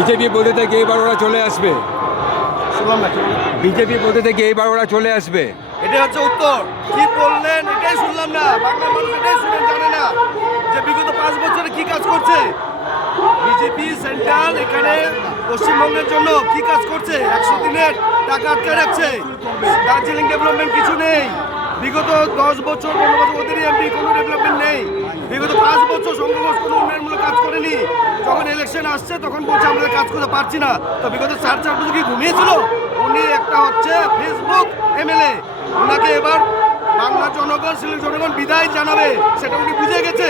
BJP বলতে থেকে এইবার ওরা চলে আসবে। বিজেপি বলতে থেকে এইবার ওরা চলে আসবে। এটাই হচ্ছে উত্তর। কি বললেন এটাই শুনলাম না, বাংলার মানুষ এটাই শুনেন, জানে না যে বিগত 5 বছরে কি কাজ করছে বিজেপি সেন্ট্রাল এখানে পশ্চিমবঙ্গের জন্য কি কাজ করছে। 100 দিনের টাকা আটকে রাখছে, দার্জিলিং ডেভেলপমেন্ট কিছু নেই। বিগত 10 বছর 15 বছর ওদের এমপি কোনো ডেভেলপমেন্ট নেই। বিগত 5 বছর সংঘর্ষ কোনো উন্নয়নমূলক কাজ করেনি। যখন ইলেকশন আসছে তখন বলছে আমরা কাজ করতে পারছি না। তো বিগত 4 বছর কি ঘুমিয়েছিল? উনি একটা হচ্ছে ফেসবুক এমএলএ, ওনাকে এবার বাংলা জনগণ সিলেট জনগণ বিদায় জানাবে, সেটা উনি বুঝে গেছে।